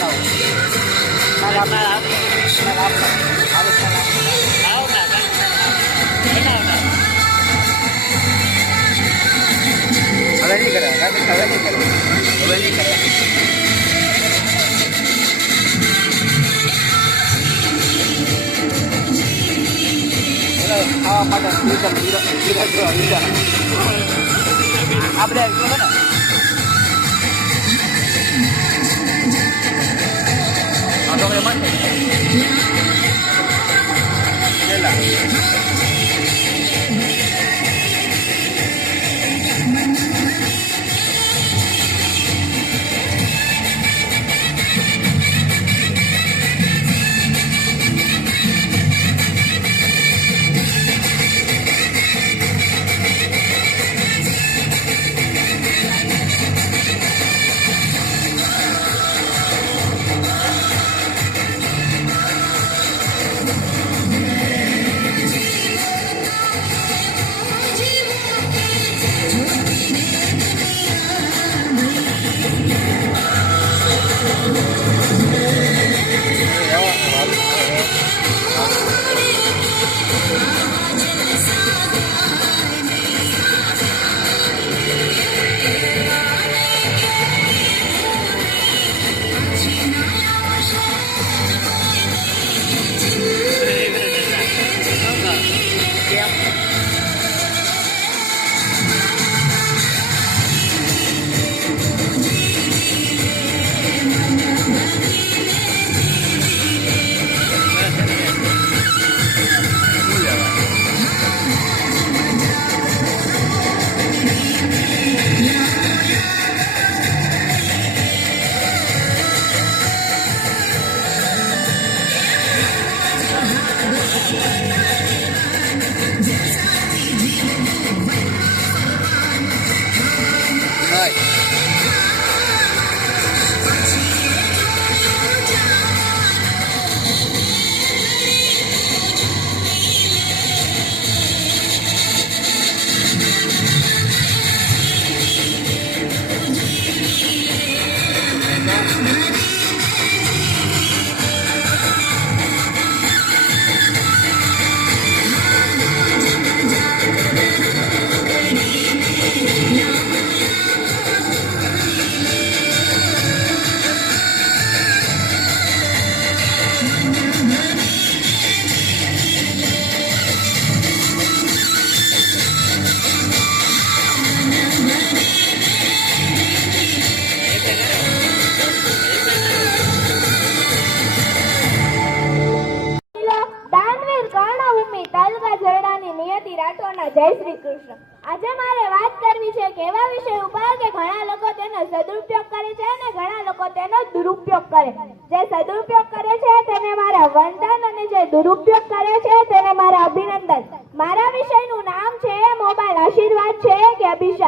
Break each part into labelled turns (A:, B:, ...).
A: น่ารักน่ารักน่ารักเอาไปน่ารักเอาห
B: นักไม่เอาหนักอะไรนี่กันอะไรนี่อะไรนี่กันอะไรนี่กันเอาไปดันดีกันดีกันดีกันดีกัน આપણે તો અમે માટે પેલા Gracias.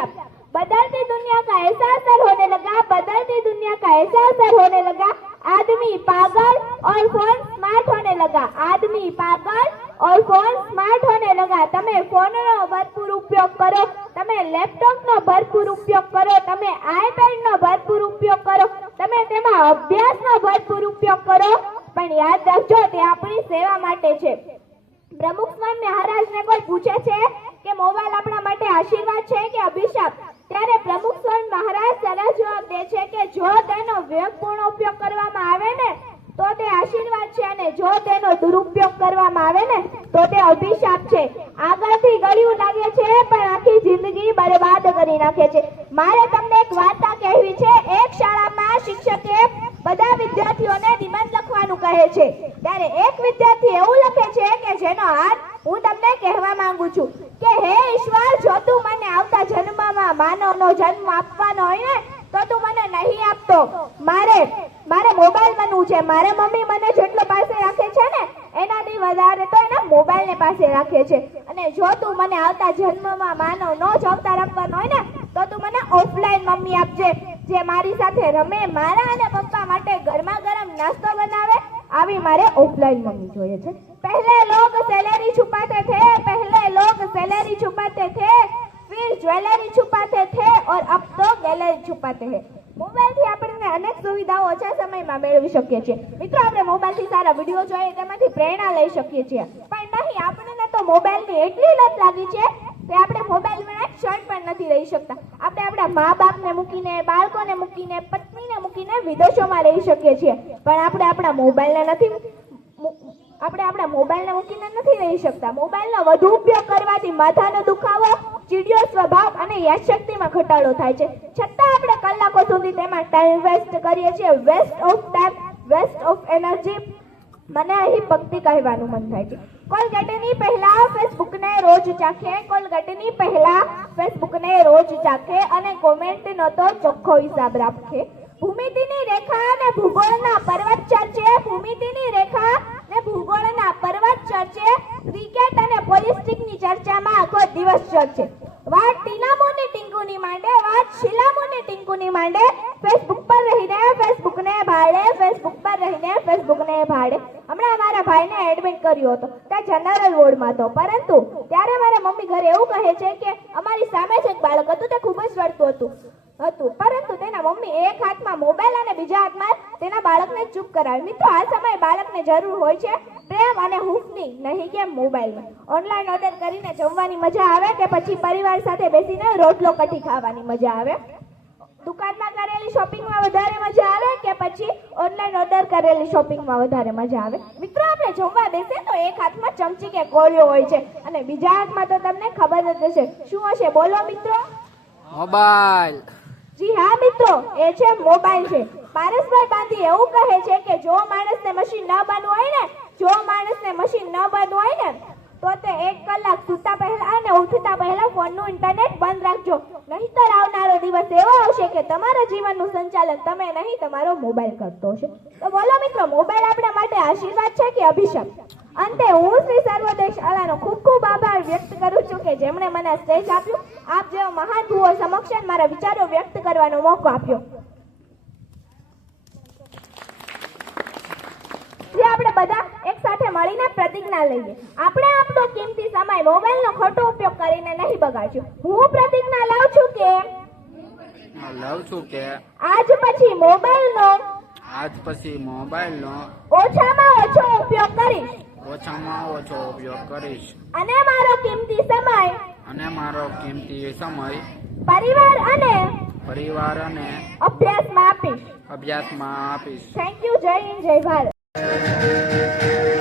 B: કે અભિશાપ बदलती दुनिया का ऐसा असर होने लगा बदलती दुनिया का ऐसा असर होने लगा आदमी पागल और फोन स्मार्ट होने लगा आदमी पागल और फोन स्मार्ट होने लगा તમે ફોનનો ભરપૂર ઉપયોગ કરો તમે લેપટોપનો ભરપૂર ઉપયોગ કરો તમે આઈપેડનો ભરપૂર ઉપયોગ કરો તમે તેમાં અભ્યાસનો ભરપૂર ઉપયોગ કરો પણ યાદ રાખજો તે આપણી સેવા માટે છે પ્રમુખ સ્વામી મહારાજને કોઈ પૂછે છે કે મોબાઈલ આપણા માટે આશીર્વાદ છે કે અભિશાપ? ત્યારે પ્રમુખ સ્વામી મહારાજ સરસ જવાબ દે છે કે જો તેનો વિવેકપૂર્ણ ઉપયોગ કરવામાં આવે ને, તો તે આશીર્વાદ છે અને જો તેનો દુરુપયોગ કરવામાં આવે ને, તો તે અભિશાપ છે. આગળથી ગળ્યું લાગે છે, પણ આખી જિંદગી બરબાદ કરી નાખે છે. મારે તમને એક વાર્તા કહેવી છે. એક શાળામાં શિક્ષકે બધા વિદ્યાર્થીઓને નિબંધ લખવાનું કહે છે. ત્યારે એક વિદ્યાર્થી કે હું તમને કહેવા માંગુ છું કે હે ઈશ્વર, જો તું મને આવતા જન્મમાં માનવનો જન્મ આપવાનો હોય ને, તો તું મને નહીં આપતો. મારે મારે મોબાઈલ બનવું છે. મારે મમ્મી મને જેટલો પાસે રાખે છે ને, એનાથી વધારે તો એના મોબાઈલને પાસે રાખે છે. અને જો તું મને આવતા જન્મમાં માનવ નો જ અવતાર આપવાનો હોય ને, તો તું મને ઓફલાઈન મમ્મી આપજે, જે મારી સાથે રમે, મારા અને પપ્પા માટે ગરમા ગરમ નાસ્તો બનાવે. આવી મારે ઓફલાઈન મમ્મી જોઈએ છે. પહેલે લોગ सैलरी छुपाते थे पहले लोग सैलरी छुपाते थे फिर ज्वेलरी छुपाते थे और अब तो गैलरी छुपाते हैं મોબાઈલથી આપણને અનેક સુવિધાઓ ઓછા સમયમાં મેળવી શકીએ છીએ મિત્રો આપણે મોબાઈલથી સારા વિડીયો જોઈએ તેમાંથી પ્રેરણા લઈ શકીએ છીએ પણ નહીં આપણને તો મોબાઈલની એટલી લત લાગી છે કે આપણે મોબાઈલમાં એક ક્ષણ પણ નથી રહી શકતા આપણે આપણા મા બાપને મૂકીને બાળકોને મૂકીને પત્નીને મૂકીને વિદેશોમાં રહી શકીએ છીએ પણ આપણે આપણા મોબાઈલને નથી મુ- આપણે આપણા મોબાઈલને મૂકીને નથી રહી શકતા. મોબાઈલનો વધુ ઉપયોગ કરવાથી માથાનો દુખાવો, ચીડિયો સ્વભાવ અને યાદશક્તિમાં ઘટાડો થાય છે. છતાં આપણે કલાકો સુધી તેમાં ટાઈમ વેસ્ટ કરીએ છીએ. Waste of time waste of energy મને અહીં પંક્તિ કહેવાનું મન થાય છે. કોલગટની પહેલા ફેસબુકને રોજ ચાખે, કોલગટની પહેલા ફેસબુકને રોજ ચાખે અને કોમેન્ટનો તો ચોખ્ખો હિસાબ રાખે. ભૂમિતિની રેખા અને ભૂગોળના પર્વત ચર્ચે ભૂમિતિની રેખા ને ભૂગોળના પર્વત ચર્ચે ક્રિકેટ અને પોલિસ્ટિકની ચર્ચામાં આખો દિવસ ચર્ચે વાત ટીનામોની ટીંકુની માંડે, વાત શીલામોની ટીંકુની માંડે ફેસબુક પર રહીને ફેસબુકને ભાડે ફેસબુક પર રહીને ફેસબુકને ભાડે. હમણાં મારા ભાઈને એડમિટ કર્યો હતો ત્યાં જનરલ વોર્ડમાં હતો. પરંતુ ત્યારે મારા મમ્મી ઘરે એવું કહે છે કે, અમારી સામે જ એક બાળક હતું, તે ખૂબ જ રડતું હતું. હતું. પરંતુ તેના મમ્મી એક હાથમાં મોબાઈલ અને બીજા હાથમાં ચૂપ કરાવી. મિત્રો આ સમયે બાળકને જરૂર હોય છે પ્રેમ અને હૂંફની નહીં કે મોબાઈલમાં. ઓનલાઈન ઓર્ડર કરીને જમવાની મજા આવે કે પછી પરિવાર સાથે બેસીને રોટલો કઢી ખાવાની મજા આવે? દુકાનમાં કરેલી શોપિંગમાં વધારે મજા આવે કે પછી ઓનલાઈન ઓર્ડર કરેલી શોપિંગમાં વધારે મજા આવે? મિત્રો આપણે જમવા બેસે તો એક હાથમાં ચમચી કે કોળિયો હોય છે અને બીજા હાથમાં તો તમને ખબર જ હશે. શું હશે? બોલો મિત્રો.
A: મોબાઈલ.
B: જી હા મિત્રો. એ છે મોબાઈલ છે. પારસભાઈ બાંધી એવું કહે છે કે જો માણસને મશીન ન બનવું હોય ને, જો માણસને મશીન ન બનવું હોય ને, તો તે એક કલાક સૂતા પહેલા અને ઉઠતા પહેલા ફોનનું ઇન્ટરનેટ બંધ રાખજો. નહીંતર આવનારો દિવસ એવો આવશે કે તમારા જીવનનું સંચાલન તમે નહીં, તમારો મોબાઈલ કરતો હશે. તો બોલો મિત્રો મોબાઈલ આપણા માટે આશીર્વાદ છે કે અભિશાપ? અંતે હું શ્રી સર્વદેશ અલાનો ખૂબ ખૂબ આભાર વ્યક્ત કરું છું કે જેમણે મને સ્ટેજ આપ્યું. આપ જેવા મહાન ભૂવો સમક્ષ મારા વિચારો વ્યક્ત કરવાનો મોકો આપ્યો જે આપણે બધા એક સાથે મળીને પ્રતિજ્ઞા લઈએ. આપણે આપણો કિંમતી સમય મોબાઈલનો ખોટો ઉપયોગ કરીને નહીં બગાડશું. હું પ્રતિજ્ઞા લઉં છું કે
A: લઉં છું કે
B: આજ પછી મોબાઈલનો
A: આજ પછી મોબાઈલનો
B: ઓછામાં ઓછો ઉપયોગ કરીશ.
A: ઓછામાં ઓછો ઉપયોગ કરીશ.
B: અને મારો કિંમતી સમય
A: અને મારો કિંમતી સમય
B: પરિવાર અને
A: પરિવાર અને
B: અભ્યાસમાં આપીશ.
A: અભ્યાસમાં આપીશ.
B: થેન્ક યુ જય હિન્દ જય ભારત.
C: Música